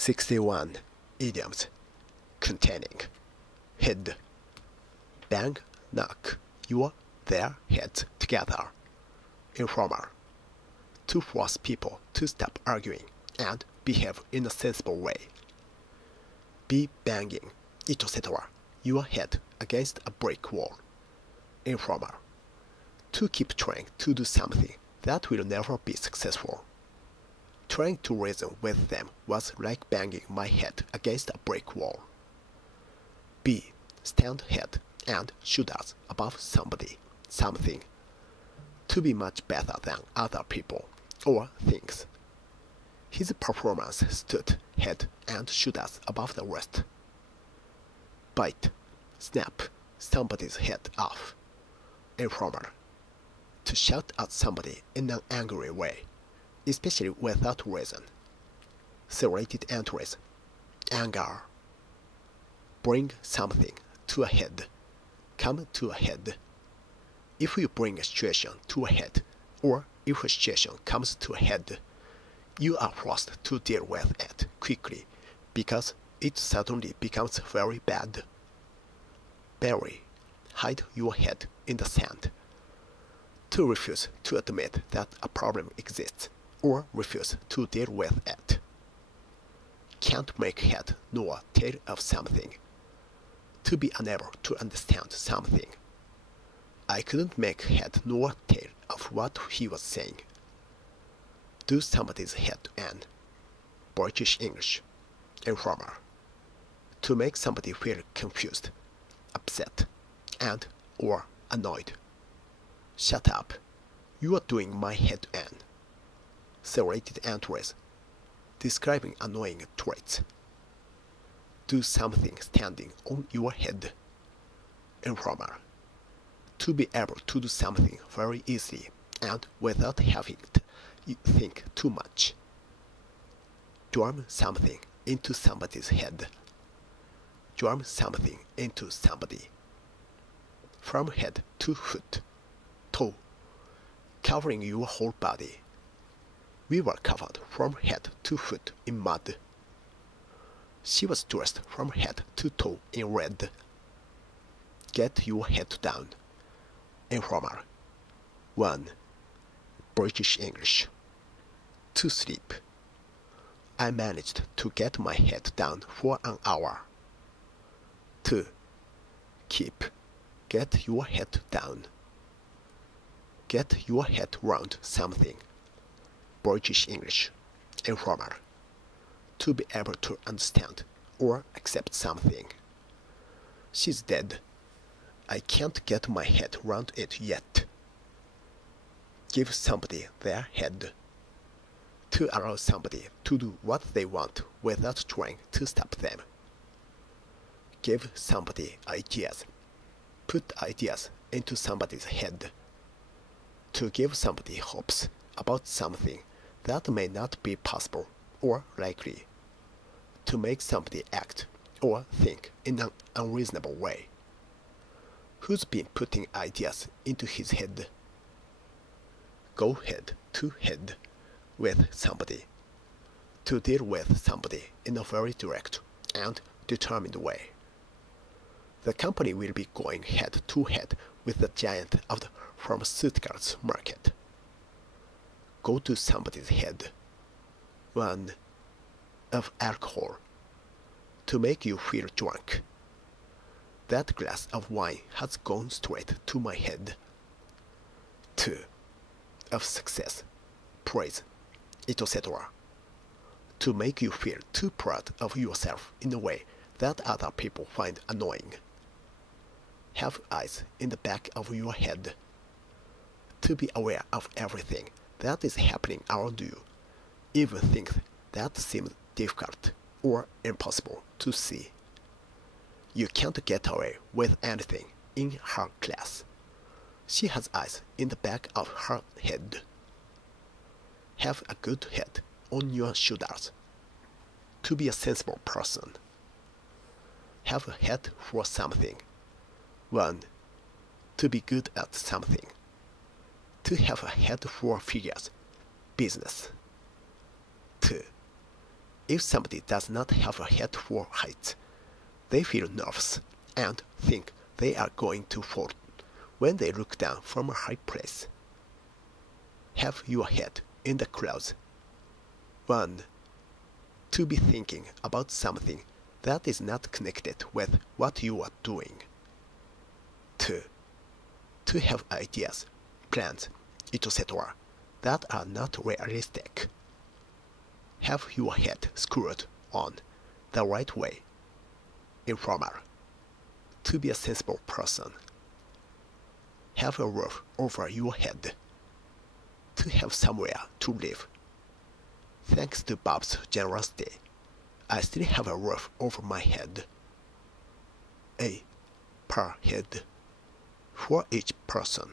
61. Idioms containing head. Bang, knock their heads together. Informer. To force people to stop arguing and behave in a sensible way. Be banging, etc. your head against a brick wall. Informer. To keep trying to do something that will never be successful. Trying to reason with them was like banging my head against a brick wall. B. Stand head and shoulders above somebody, something. To be much better than other people or things. His performance stood head and shoulders above the rest. Bite. Snap somebody's head off. Informer. To shout at somebody in an angry way, especially without reason. Serrated entries. Anger. Bring something to a head. Come to a head. If you bring a situation to a head, or if a situation comes to a head, you are forced to deal with it quickly because it suddenly becomes very bad. Bury. Hide your head in the sand. To refuse to admit that a problem exists or refuse to deal with it. Can't make head nor tail of something. To be unable to understand something. I couldn't make head nor tail of what he was saying. Do somebody's head in. British English. Informer. To make somebody feel confused, upset, and or annoyed. Shut up. You are doing my head in. Serrated entries. Describing annoying traits. Do something standing on your head. Informer. To be able to do something very easily and without having to think too much. Drum something into somebody's head. Drum something into somebody. From head to foot. Toe. Covering your whole body. We were covered from head to foot in mud. She was dressed from head to toe in red. Get your head down. Informer. 1. British English. To sleep. I managed to get my head down for an hour. 2. Keep. Get your head down. Get your head round something. British English. Informer. To be able to understand or accept something. She's dead. I can't get my head round it yet. Give somebody their head. To allow somebody to do what they want without trying to stop them. Give somebody ideas. Put ideas into somebody's head. To give somebody hopes about something that may not be possible or likely. To make somebody act or think in an unreasonable way. Who's been putting ideas into his head? Go head to head with somebody. To deal with somebody in a very direct and determined way. The company will be going head to head with the giant of the pharmaceuticals market. Go to somebody's head. 1. Of alcohol. To make you feel drunk. That glass of wine has gone straight to my head. 2. Of success, praise, etc. To make you feel too proud of yourself in a way that other people find annoying. Have eyes in the back of your head. To be aware of everything that is happening around you, even things that seem difficult or impossible to see. You can't get away with anything in her class. She has eyes in the back of her head. Have a good head on your shoulders. To be a sensible person. Have a head for something. 1. To be good at something. To have a head for figures, business. 2. If somebody does not have a head for height, they feel nervous and think they are going to fall when they look down from a high place. Have your head in the clouds. 1. To be thinking about something that is not connected with what you are doing. 2. To have ideas, plans, etc. that are not realistic. Have your head screwed on the right way. Informal. To be a sensible person. Have a roof over your head. To have somewhere to live. Thanks to Bob's generosity, I still have a roof over my head. A per head. For each person.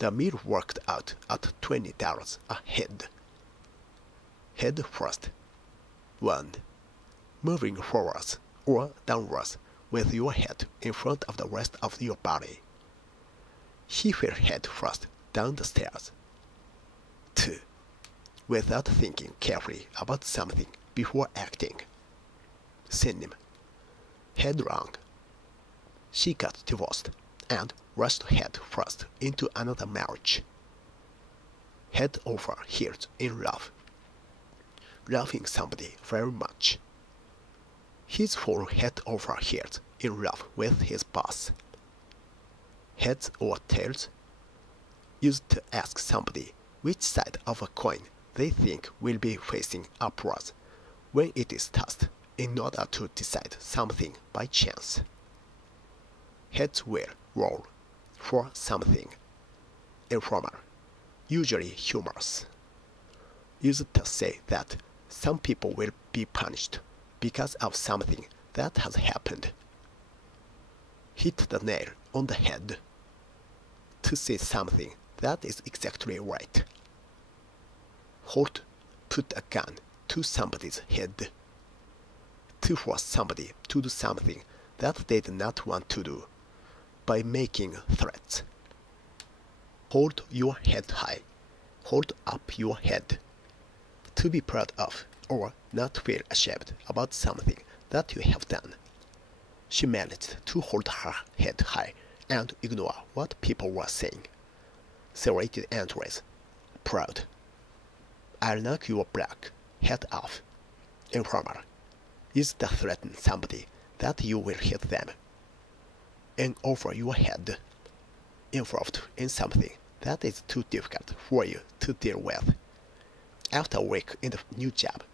The meal worked out at $20 a head. Head first. 1. Moving forwards or downwards with your head in front of the rest of your body. He fell head first down the stairs. 2. Without thinking carefully about something before acting. Synonym. Headlong. She got divorced and rushed head first into another marriage. Head over heels in love. Loving somebody very much. He's full head over heels in love with his boss. Heads or tails? Used to ask somebody which side of a coin they think will be facing upwards when it is tossed in order to decide something by chance. Heads will roll for something. Informal, usually humorous. Used to say that some people will be punished because of something that has happened. Hit the nail on the head. To say something that is exactly right. Hold, put a gun to somebody's head. To force somebody to do something that they do not want to do by making threats. Hold your head high. Hold up your head. To be proud of or not feel ashamed about something that you have done. She managed to hold her head high and ignore what people were saying. Serrated entries. Proud. I'll knock your black head off. Informal. Used to threaten somebody that you will hit them. And over your head. Involved in something that is too difficult for you to deal with. After a week in the new job,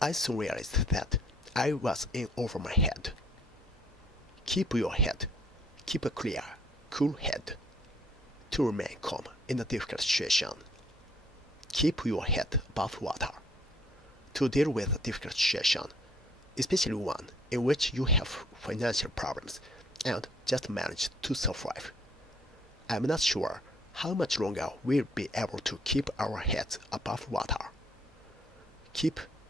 I soon realized that I was in over my head. Keep your head. Keep a clear, cool head. To remain calm in a difficult situation. Keep your head above water. To deal with a difficult situation, especially one in which you have financial problems and just manage to survive. I'm not sure how much longer we'll be able to keep our heads above water.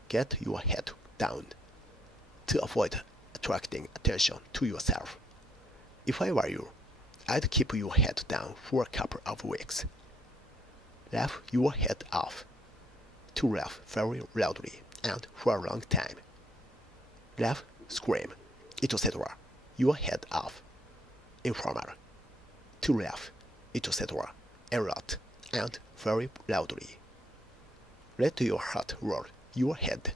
Get your head down to avoid attracting attention to yourself. If I were you, I'd keep your head down for a couple of weeks. Laugh your head off. To laugh very loudly and for a long time. Laugh, scream, etc. Your head off. Informal. To laugh, etc. a lot and very loudly. Let your heart roll your head.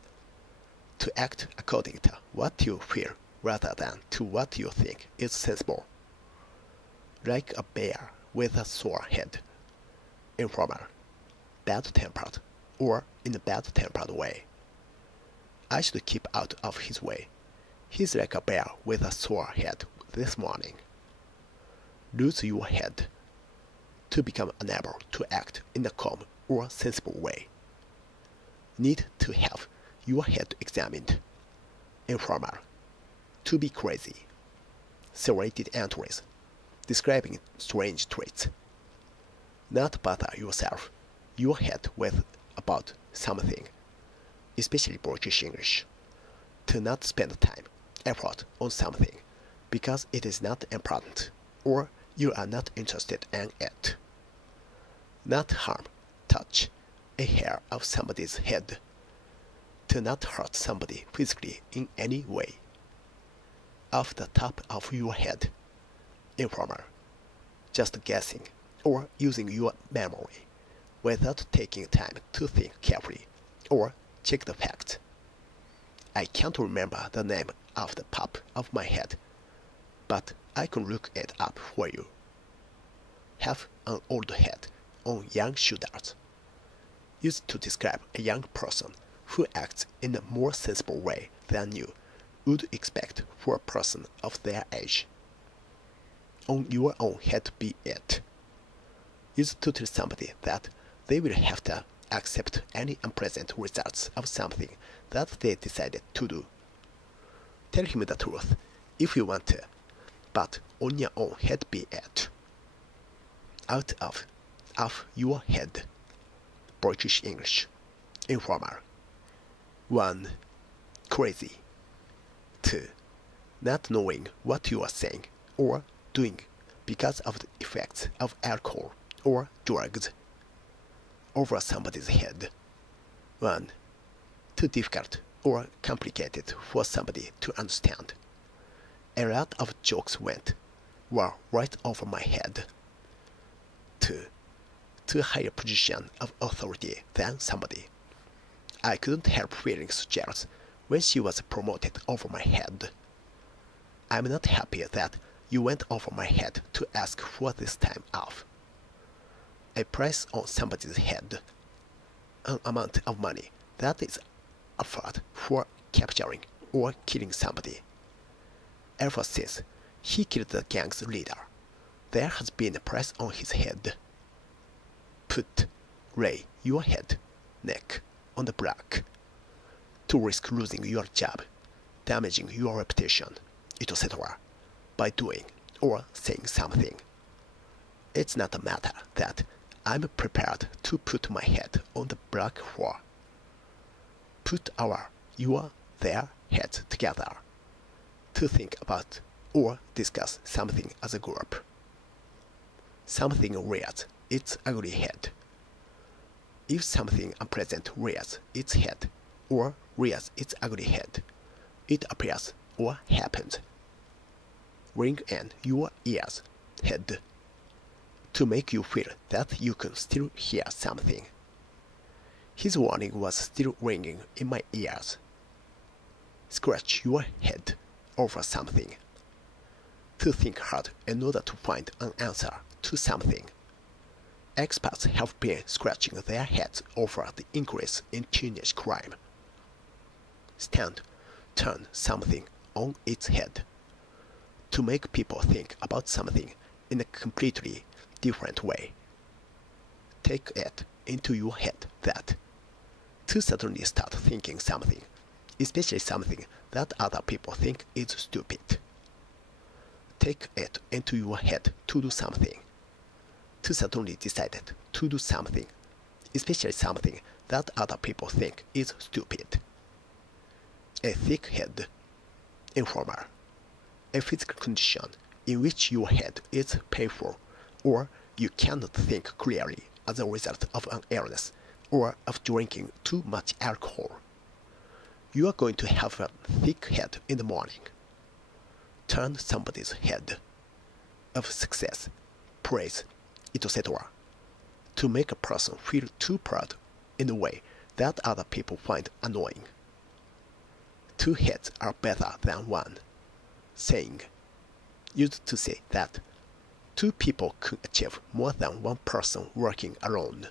To act according to what you feel rather than to what you think is sensible. Like a bear with a sore head. Informal. Bad-tempered or in a bad-tempered way. I should keep out of his way. He's like a bear with a sore head this morning. Lose your head. To become unable to act in a calm or sensible way. Need to have your head examined. Informal. To be crazy. Serrated entries. Describing strange traits. Not bother yourself, your head with about something, especially British English. To not spend time, effort on something because it is not important or you are not interested in it. Not harm, touch a hair of somebody's head. to not hurt somebody physically in any way. Off the top of your head. Informal. Just guessing or using your memory without taking time to think carefully or check the facts. I can't remember the name off the top of my head, but I can look it up for you. Have an old head on young shooters. Used to describe a young person who acts in a more sensible way than you would expect for a person of their age. On your own head be it. Used to tell somebody that they will have to accept any unpleasant results of something that they decided to do. Tell him the truth if you want to, but on your own head be it. Out of your head. British English. Informal. 1. Crazy. 2. Not knowing what you are saying or doing because of the effects of alcohol or drugs. Over somebody's head. 1. Too difficult or complicated for somebody to understand. A lot of jokes were right over my head. 2. Too high a position of authority than somebody. I couldn't help feeling jealous when she was promoted over my head. I'm not happy that you went over my head to ask for this time off. A price on somebody's head. An amount of money that is offered for capturing or killing somebody. Ever since he killed the gang's leader, there has been a price on his head. Lay your head, neck, on the block. To risk losing your job, damaging your reputation, etc., by doing or saying something. It's not a matter that I'm prepared to put my head on the block for. Put their heads together to think about or discuss something as a group. Something rears its ugly head. If something unpleasant rears its head or rears its ugly head, it appears or happens. Ring in your ears, head, to make you feel that you can still hear something. His warning was still ringing in my ears. Scratch your head over something. To think hard in order to find an answer to something. Experts have been scratching their heads over the increase in teenage crime. Turn something on its head. To make people think about something in a completely different way. Take it into your head that to suddenly start thinking something, especially something that other people think is stupid. Take it into your head to do something. To suddenly decide to do something, especially something that other people think is stupid. A thick head. Informal. A physical condition in which your head is painful or you cannot think clearly as a result of an illness or of drinking too much alcohol. You are going to have a thick head in the morning. Turn somebody's head. Of success, praise, etc. To make a person feel too proud in a way that other people find annoying. 2 heads are better than 1. Saying. Used to say that 2 people can achieve more than 1 person working alone.